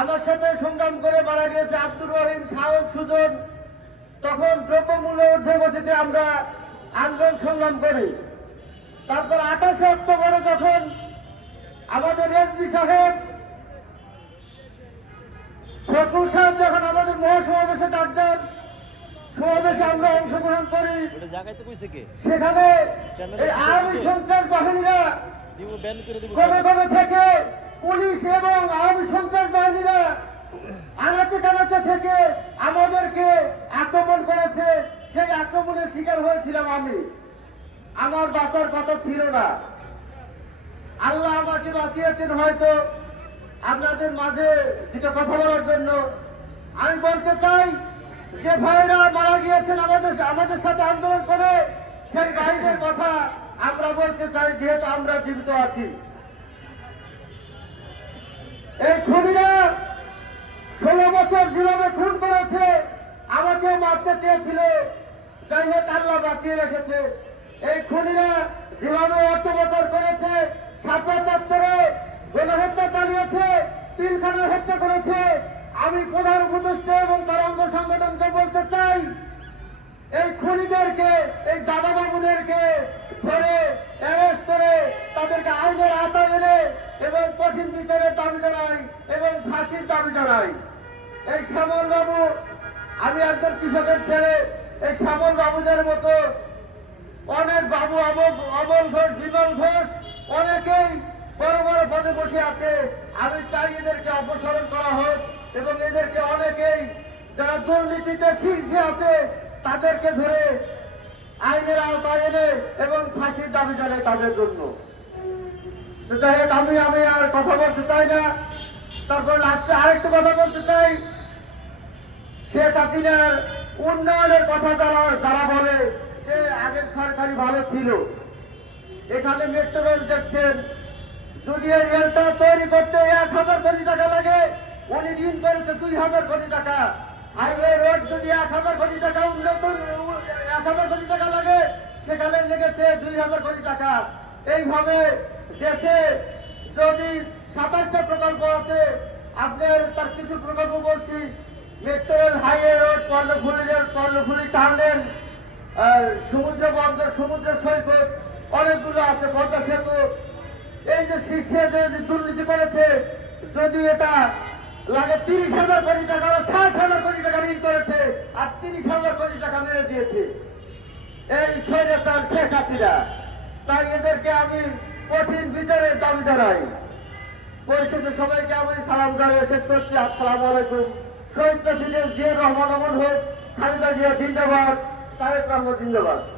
আমার সাথে সংগ্রাম করে মারা গিয়েছে আব্দুর রহিম, শাওন, সুজন। তখন দ্রব্যমূল্য ঊর্ধ্বগতিতে আমরা আন্দোলন সংগ্রাম করি। তারপর 28 অক্টোবরে যখন আমাদের এসপি সাহেব, ফখরুল সাহেব যখন আমাদের মহাসমাবেশে ডাক দেন, সমাবেশে আমরা অংশগ্রহণ করি। সেখানে এই আওয়ামী সন্ত্রাস বাহিনীরা কবে কবে থেকে পুলিশ এবং আওয়ামী সন্ত্রাস বাহিনীরা আনাচে কানাচে থেকে আমাদেরকে আক্রমণ করেছে। সেই আক্রমণের শিকার হয়েছিলাম আমি। আমার বাঁচার কথা ছিল না। আল্লাহ আমাকে বাঁচিয়েছেন হয়তো আপনাদের মাঝে যেটা কথা বলার জন্য। আমি বলতে চাই যে ভাইরা মারা গিয়েছেন আমাদের সাথে আন্দোলন করে, সেই ভাইদের কথা আমরা বলতে চাই, যেহেতু আমরা জীবিত আছি। এই খুনিরা 16 বছর যেভাবে খুন করেছে, আমাকেও মারতে চেয়েছিল, যাই হোক আল্লাহ বাঁচিয়ে রেখেছে। এই খুনিরা যেভাবে অর্থ পাচার করেছে, শাপলা চত্বরে গণহত্যা চালিয়েছে, পিলখানা হত্যা করেছে। আমি প্রধান উপদেষ্টা এবং তার অঙ্গ সংগঠনকে বলতে চাই, এই খুনিদেরকে, এই দাদাবাবুদেরকে ধরে অ্যারেস্ট করে তাদেরকে আইনের আওতায় এনে এবং কঠিন বিচারের দাবি জানাই এবং ফাঁসির দাবি জানাই। এই শ্যামল বাবু, আমি একজন কৃষকের ছেলে, এই শ্যামল বাবুদের মতো অনেক বাবু, অমল ঘোষ, বিমল ঘোষ, অনেকেই বড় বড় পদে বসে আছে। আমি চাই এদেরকে অপসারণ করা হোক এবং এদেরকে অনেকেই যারা দুর্নীতিতে শীর্ষে আছে তাদেরকে ধরে আইনের আওতায় এনে এবং ফাঁসির দাবি জানাই তাদের জন্য। যাই হোক, আমি আর কথা বলতে চাই না। তারপর লাস্টে আরেকটু কথা বলতে চাই। শেখ হাসিনার উন্নয়নের কথা যারা বলে যে আগের সরকারি ভালো ছিল, এখানে মেট্রো রেল দেখছেন, যদি এই রেলটা তৈরি করতে 1000 কোটি টাকা লাগে, উনি ঋণ করেছে 2000 কোটি টাকা। হাইওয়ে রোড যদি 1000 কোটি টাকা উন্নত 1000 কোটি টাকা লাগে, সেখানে লেগেছে 2000 কোটি টাকা। এইভাবে দেশে যদি 27টা প্রকল্প আছে, আপনার তার কিছু প্রকল্প বলছি, metro rail, highway road, Karnaphuli টার্নেল, সমুদ্র বন্দর, সমুদ্র সৈকত, অনেকগুলো আছে, পদ্মা সেতু। এই যে শীর্ষে যে দুর্নীতি করেছে, যদি এটা লাগে 30,000 কোটি টাকা, 60,000 কোটি টাকা ঋণ করেছে আর 30,000 কোটি টাকা মেরে দিয়েছে এই স্বৈরাচার শেখ হাসিনা। তাই এদেরকে আমি কঠিন বিচারের দাবি জানাই। পরিশেষে সবাইকে আমি সালাম জানিয়ে শেষ করছি। আসসালামু আলাইকুম। শহীদ প্রেসিডেন্ট জিয়াউর রহমান অমর হোক, খালেদা জিয়া জিন্দাবাদ, তারেক রহমান জিন্দাবাদ।